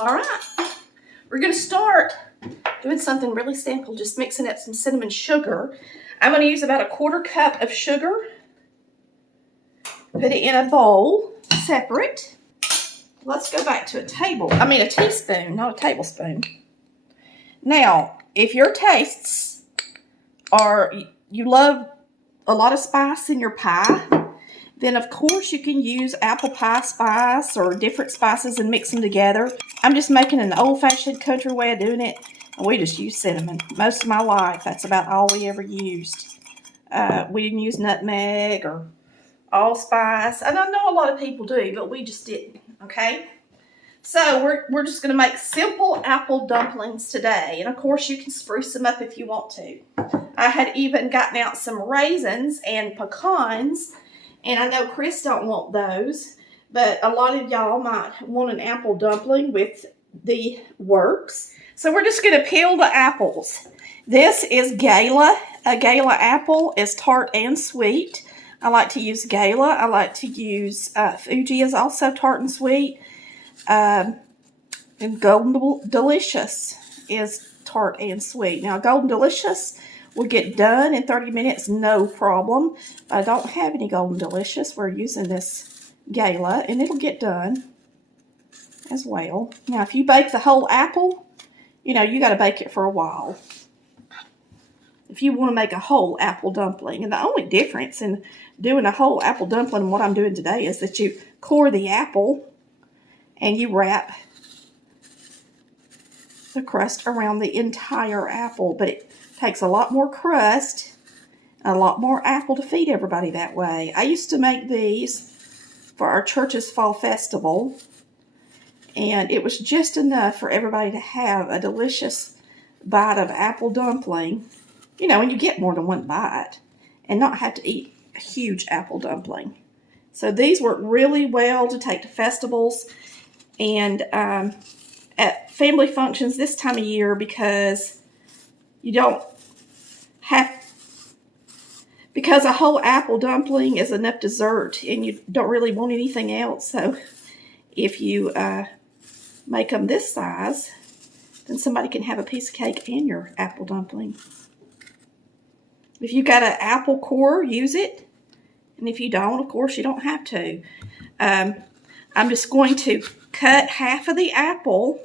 All right, we're gonna start doing something really simple, just mixing up some cinnamon sugar. I'm gonna use about a 1/4 cup of sugar. Put it in a bowl, separate. Let's go back to a teaspoon, not a tablespoon. Now, if your tastes are, you love a lot of spice in your pie, then of course you can use apple pie spice or different spices and mix them together. I'm just making an old-fashioned country way of doing it, and we just use cinnamon. Most of my life, that's about all we ever used. We didn't use nutmeg or allspice. And I know a lot of people do, but we just didn't, okay? So we're just going to make simple apple dumplings today. And of course you can spruce them up if you want to. I had even gotten out some raisins and pecans. And I know Chris don't want those. But a lot of y'all might want an apple dumpling with the works. So we're just going to peel the apples. This is Gala. A Gala apple is tart and sweet. I like to use Gala. I like to use Fuji is also tart and sweet. And Golden Delicious is tart and sweet. Now, Golden Delicious will get done in 30 minutes, no problem. I don't have any Golden Delicious. We're using this Gala, and it'll get done as well. Now, if you bake the whole apple, you know, you got to bake it for a while. If you want to make a whole apple dumpling. And the only difference in doing a whole apple dumpling and what I'm doing today is that you core the apple and you wrap the crust around the entire apple. But it takes a lot more crust, a lot more apple to feed everybody that way. I used to make these for our church's fall festival, and it was just enough for everybody to have a delicious bite of apple dumpling, you know, and you get more than one bite, and not have to eat a huge apple dumpling. So these work really well to take to festivals and at family functions this time of year, because you don't have, because a whole apple dumpling is enough dessert and you don't really want anything else. So if you make them this size, then somebody can have a piece of cake and your apple dumpling. If you got an apple core, use it. And if you don't, of course, you don't have to. I'm just going to cut half of the apple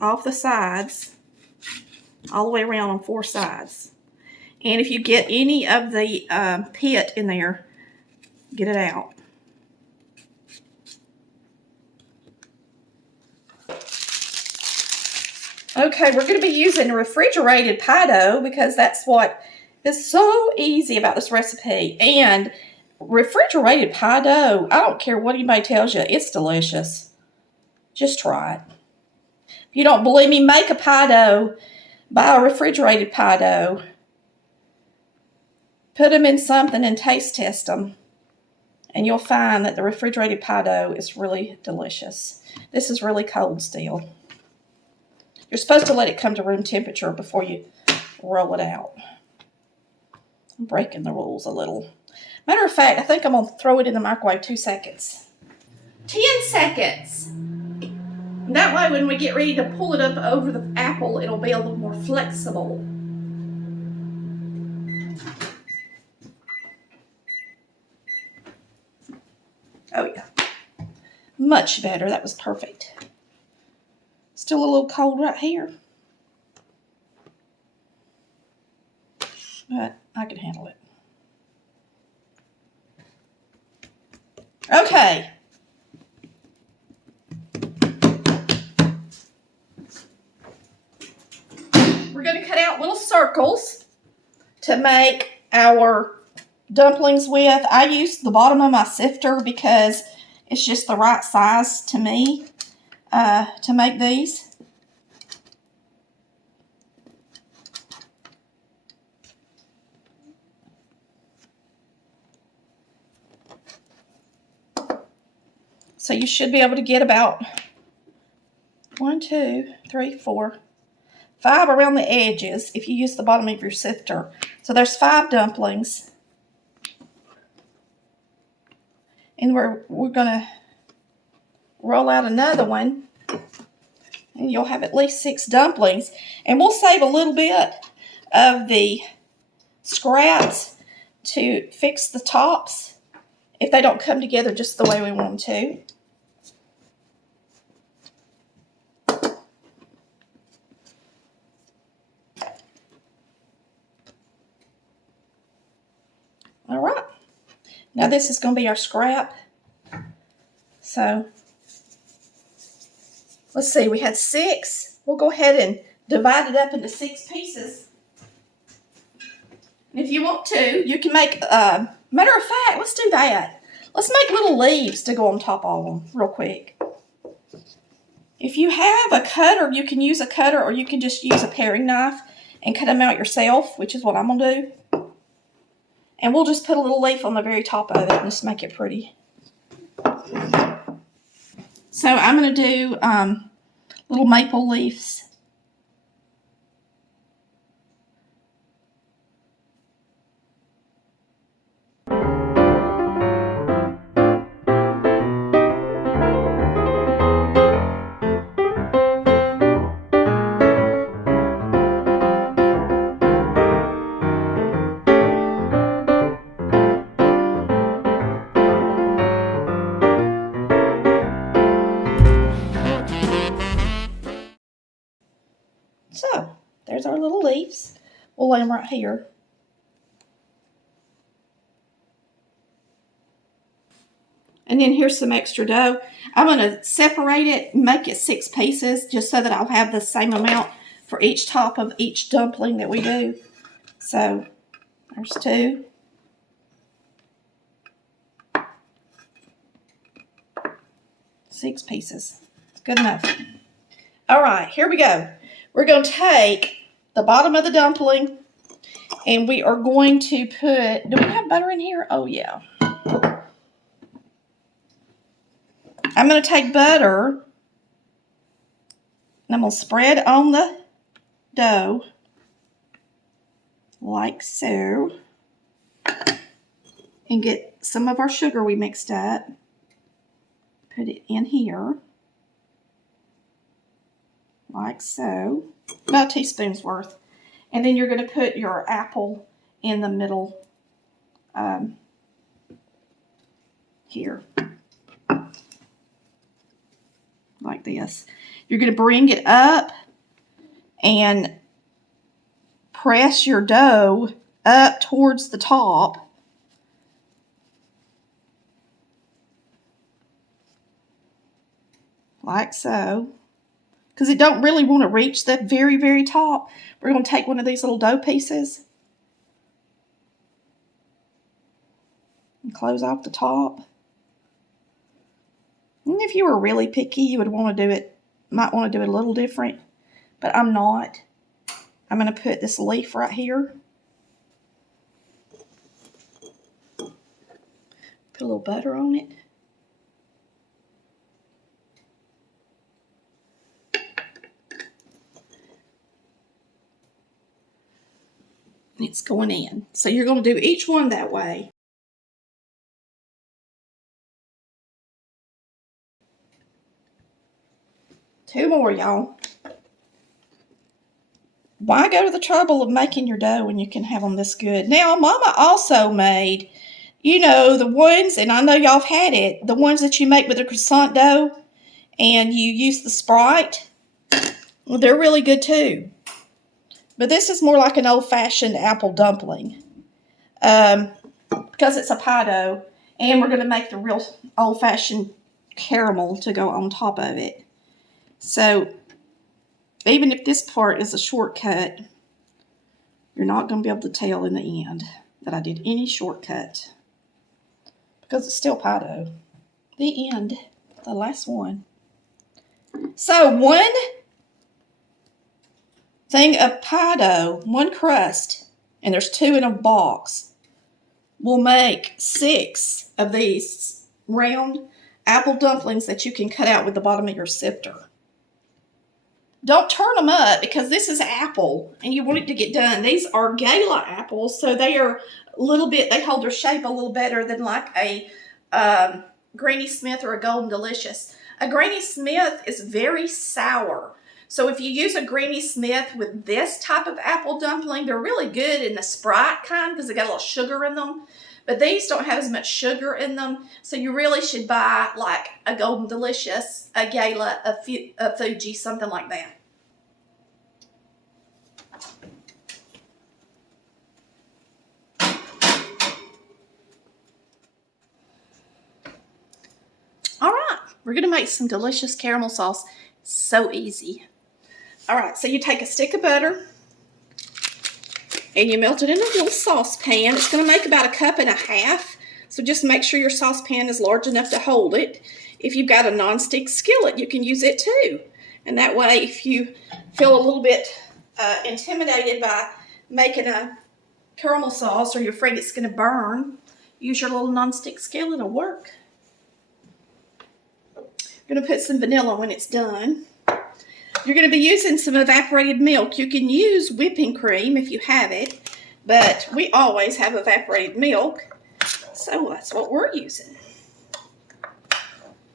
off the sides, all the way around on 4 sides. And if you get any of the pit in there, get it out. Okay, we're going to be using refrigerated pie dough because that's what is so easy about this recipe. And refrigerated pie dough, I don't care what anybody tells you, it's delicious. Just try it. If you don't believe me, make a pie dough. Buy a refrigerated pie dough. Put them in something and taste test them. And you'll find that the refrigerated pie dough is really delicious. This is really cold still. You're supposed to let it come to room temperature before you roll it out. I'm breaking the rules a little. Matter of fact, I think I'm going to throw it in the microwave 2 seconds. 10 seconds. That way when we get ready to pull it up over the apple, it'll be a little more flexible. Oh yeah. Much better. That was perfect. Still a little cold right here, but I can handle it. Okay. We're going to cut out little circles to make our dumplings with. I use the bottom of my sifter because it's just the right size to me. To make these. So you should be able to get about 1, 2, 3, 4, 5 around the edges if you use the bottom of your sifter. So there's 5 dumplings. And we're gonna roll out another one, and you'll have at least 6 dumplings. And we'll save a little bit of the scraps to fix the tops if they don't come together just the way we want them to. All right, now this is going to be our scrap. So let's see, we had 6. We'll go ahead and divide it up into 6 pieces. And if you want to, you can make, matter of fact, let's do that. Let's make little leaves to go on top of them real quick. If you have a cutter, you can use a cutter, or you can just use a paring knife and cut them out yourself, which is what I'm going to do. And we'll just put a little leaf on the very top of it and just make it pretty. So I'm going to do little maple leaves. So, there's our little leaves. We'll lay them right here. And then here's some extra dough. I'm going to separate it, make it 6 pieces, just so that I'll have the same amount for each top of each dumpling that we do. So, there's 2. Six pieces. It's good enough. All right, here we go. We're going to take the bottom of the dumpling, and we are going to put, do we have butter in here? Oh, yeah. I'm going to take butter, and I'm going to spread on the dough, like so, and get some of our sugar we mixed up. Put it in here. Like so, about a teaspoon's worth. And then you're going to put your apple in the middle here. Like this. You're going to bring it up and press your dough up towards the top. Like so. Because it don't really want to reach the very, very top. We're going to take one of these little dough pieces and close off the top. And if you were really picky, you would want to do it, might want to do it a little different, but I'm not. I'm going to put this leaf right here. Put a little butter on it. It's going in. So you're going to do each one that way. Two more, y'all. Why go to the trouble of making your dough when you can have them this good? Now, Mama also made, you know, the ones, and I know y'all have had it, the ones that you make with the croissant dough, and you use the Sprite. Well, they're really good too. But this is more like an old-fashioned apple dumpling because it's a pie dough. And we're going to make the real old-fashioned caramel to go on top of it. So even if this part is a shortcut, you're not going to be able to tell in the end that I did any shortcut because it's still pie dough. The end. The last one. So one thing of pie dough, one crust, and there's 2 in a box, will make 6 of these round apple dumplings that you can cut out with the bottom of your sifter. Don't turn them up because this is apple and you want it to get done. These are Gala apples, so they are a little bit, they hold their shape a little better than like a Granny Smith or a Golden Delicious. A Granny Smith is very sour. So if you use a Granny Smith with this type of apple dumpling, they're really good in the Sprite kind because they got a little sugar in them. But these don't have as much sugar in them. So you really should buy like a Golden Delicious, a Gala, a Fuji, something like that. All right, we're going to make some delicious caramel sauce. So easy. All right, so you take a stick of butter and you melt it in a little saucepan. It's going to make about 1.5 cups. So just make sure your saucepan is large enough to hold it. If you've got a nonstick skillet, you can use it too. And that way, if you feel a little bit intimidated by making a caramel sauce or you're afraid it's going to burn, use your little nonstick skillet. It'll work. I'm going to put some vanilla when it's done. You're going to be using some evaporated milk. You can use whipping cream if you have it, but we always have evaporated milk, so that's what we're using.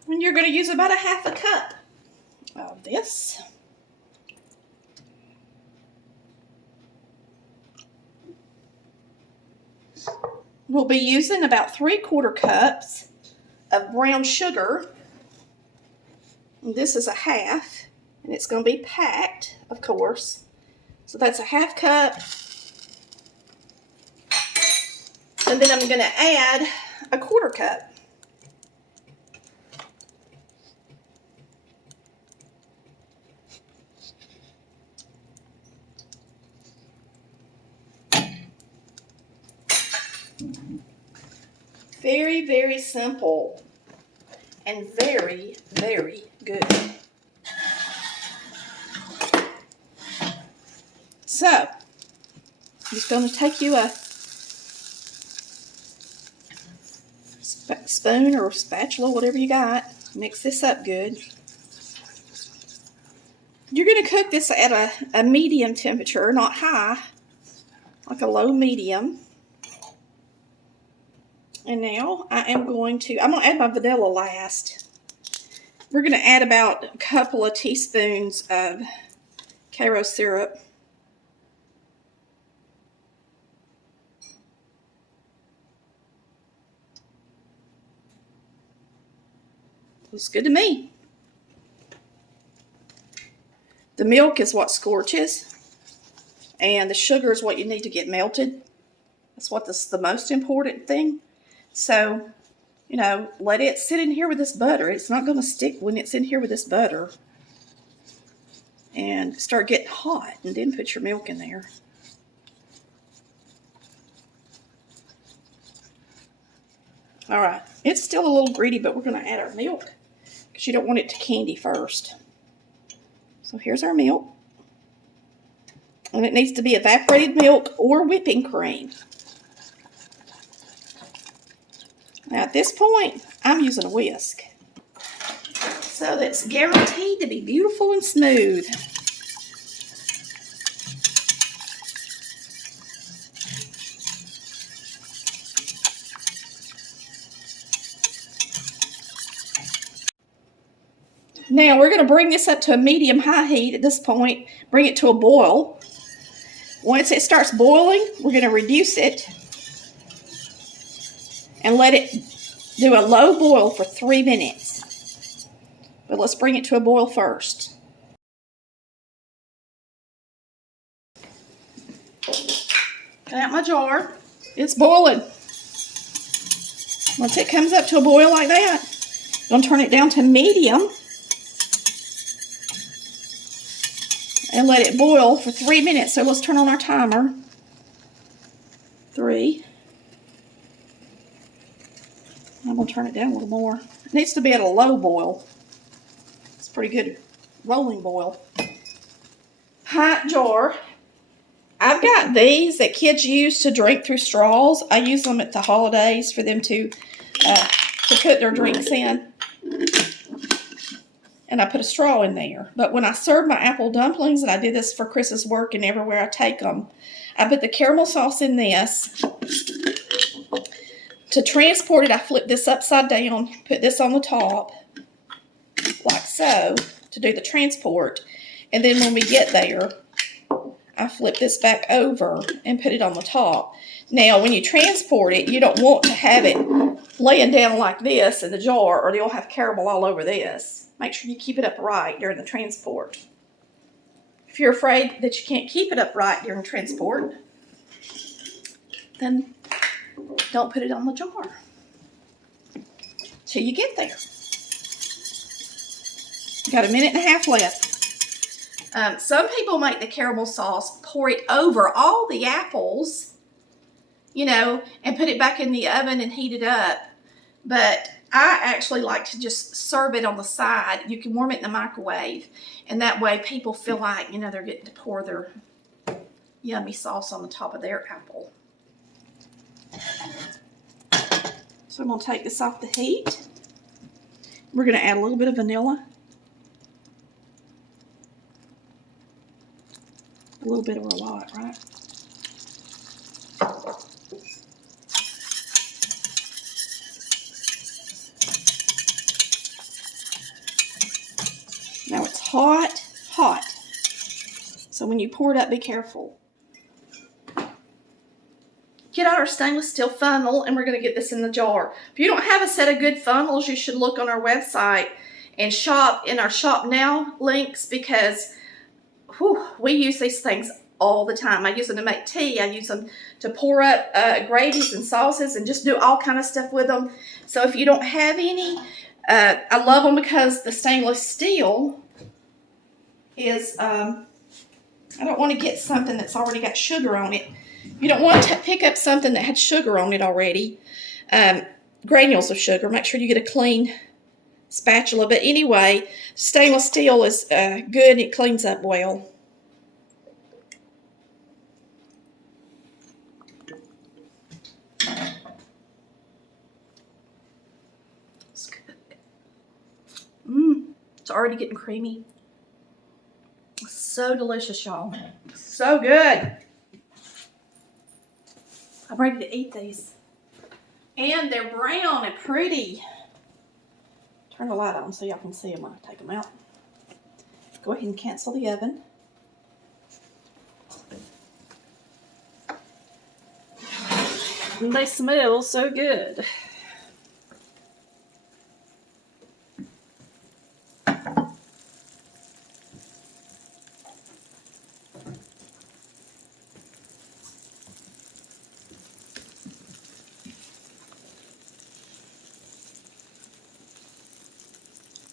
And you're going to use about 1/2 cup of this. We'll be using about 3/4 cups of brown sugar. And this is 1/2. And it's going to be packed, of course. So that's 1/2 cup. And then I'm going to add 1/4 cup. Very, very simple. And very, very good. So, I'm just going to take you a spoon or spatula, whatever you got. Mix this up good. You're going to cook this at a medium temperature, not high, like a low medium. And now I'm going to add my vanilla last. We're going to add about a couple of teaspoons of Karo syrup. Looks good to me. The milk is what scorches, and the sugar is what you need to get melted. That's the most important thing. So, you know, let it sit in here with this butter. It's not going to stick when it's in here with this butter. And start getting hot, and then put your milk in there. All right, it's still a little greedy, but we're going to add our milk because you don't want it to candy first. So here's our milk. And it needs to be evaporated milk or whipping cream. Now at this point, I'm using a whisk. So that's guaranteed to be beautiful and smooth. Now we're going to bring this up to a medium-high heat at this point. Bring it to a boil. Once it starts boiling, we're going to reduce it and let it do a low boil for 3 minutes. But let's bring it to a boil first. Got out my jar. It's boiling. Once it comes up to a boil like that, I'm going to turn it down to medium and let it boil for 3 minutes. So let's turn on our timer. 3. I'm going to turn it down a little more. It needs to be at a low boil. It's pretty good rolling boil. Pint jar. I've got these that kids use to drink through straws. I use them at the holidays for them to put their drinks in. And I put a straw in there. But when I serve my apple dumplings, and I did this for Chris's work and everywhere I take them, I put the caramel sauce in this. To transport it, I flip this upside down, put this on the top, so to do the transport. And then when we get there, I flip this back over and put it on the top. Now, when you transport it, you don't want to have it laying down like this in the jar, or you'll have caramel all over this. Make sure you keep it upright during the transport. If you're afraid that you can't keep it upright during transport, then don't put it on the jar till you get there. Got a minute and a half left. Some people make the caramel sauce, pour it over all the apples, you know, and put it back in the oven and heat it up. But I actually like to just serve it on the side. You can warm it in the microwave, and that way people feel like, you know, they're getting to pour their yummy sauce on the top of their apple. So I'm going to take this off the heat. We're going to add a little bit of vanilla. A little bit or a lot, right? Now it's hot, hot. So when you pour it up, be careful. Get out our stainless steel funnel, and we're going to get this in the jar. If you don't have a set of good funnels, you should look on our website and shop in our Shop Now links, because we use these things all the time. I use them to make tea. I use them to pour up gravies and sauces and just do all kind of stuff with them. So if you don't have any, I love them because the stainless steel is, I don't want to get something that's already got sugar on it. You don't want to pick up something that had sugar on it already. Granules of sugar. Make sure you get a clean spatula. But anyway, stainless steel is good. It cleans up well. It's good. It's already getting creamy. It's so delicious, y'all. So good. I'm ready to eat these. And they're brown and pretty. Turn the light on so y'all can see them when I take them out. Go ahead and cancel the oven. And they smell so good.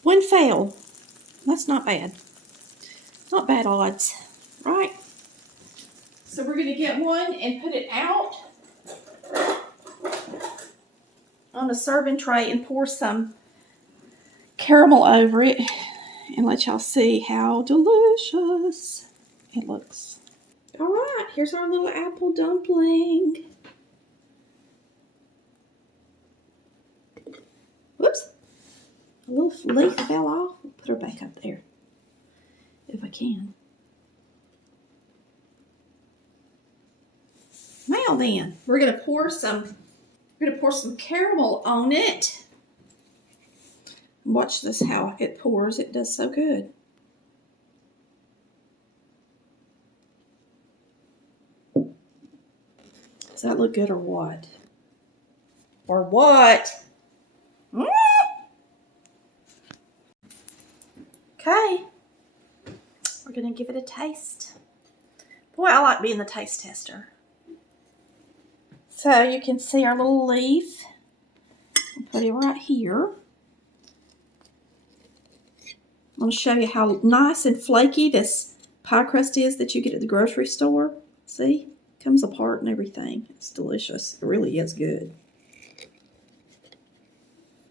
One fail. That's not bad. Not bad odds, right? So we're going to get one and put it out on a serving tray and pour some caramel over it and let y'all see how delicious it looks. All right, here's our little apple dumpling. Whoops. A little leaf fell off. I'll put her back up there if I can. Now then, we're gonna pour some caramel on it. Watch this, how it pours. It does so good. Does that look good or what? Or what? Okay, we're gonna give it a taste. Boy, I like being the taste tester. So you can see our little leaf. I'll put it right here. I'm gonna show you how nice and flaky this pie crust is that you get at the grocery store. See, comes apart and everything. It's delicious. It really is good.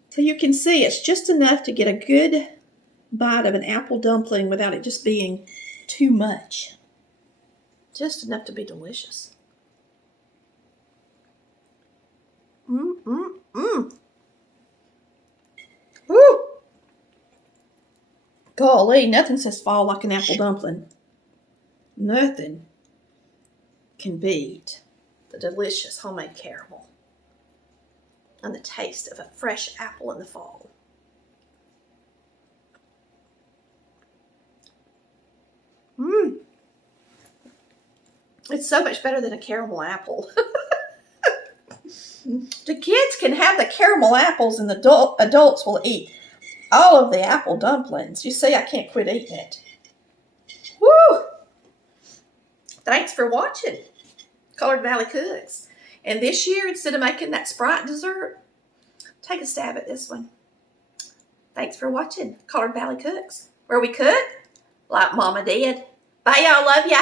So you can see it's just enough to get a good bite of an apple dumpling without it just being too much. Just enough to be delicious. Woo! Golly, nothing says fall like an apple dumpling. Nothing can beat the delicious homemade caramel and the taste of a fresh apple in the fall. It's so much better than a caramel apple. The kids can have the caramel apples and the adults will eat all of the apple dumplings. You see, I can't quit eating it. Woo! Thanks for watching Colored Valley Cooks. And this year, instead of making that Sprite dessert, take a stab at this one. Thanks for watching Colored Valley Cooks, where we cook like Mama did. Bye, y'all. Love ya.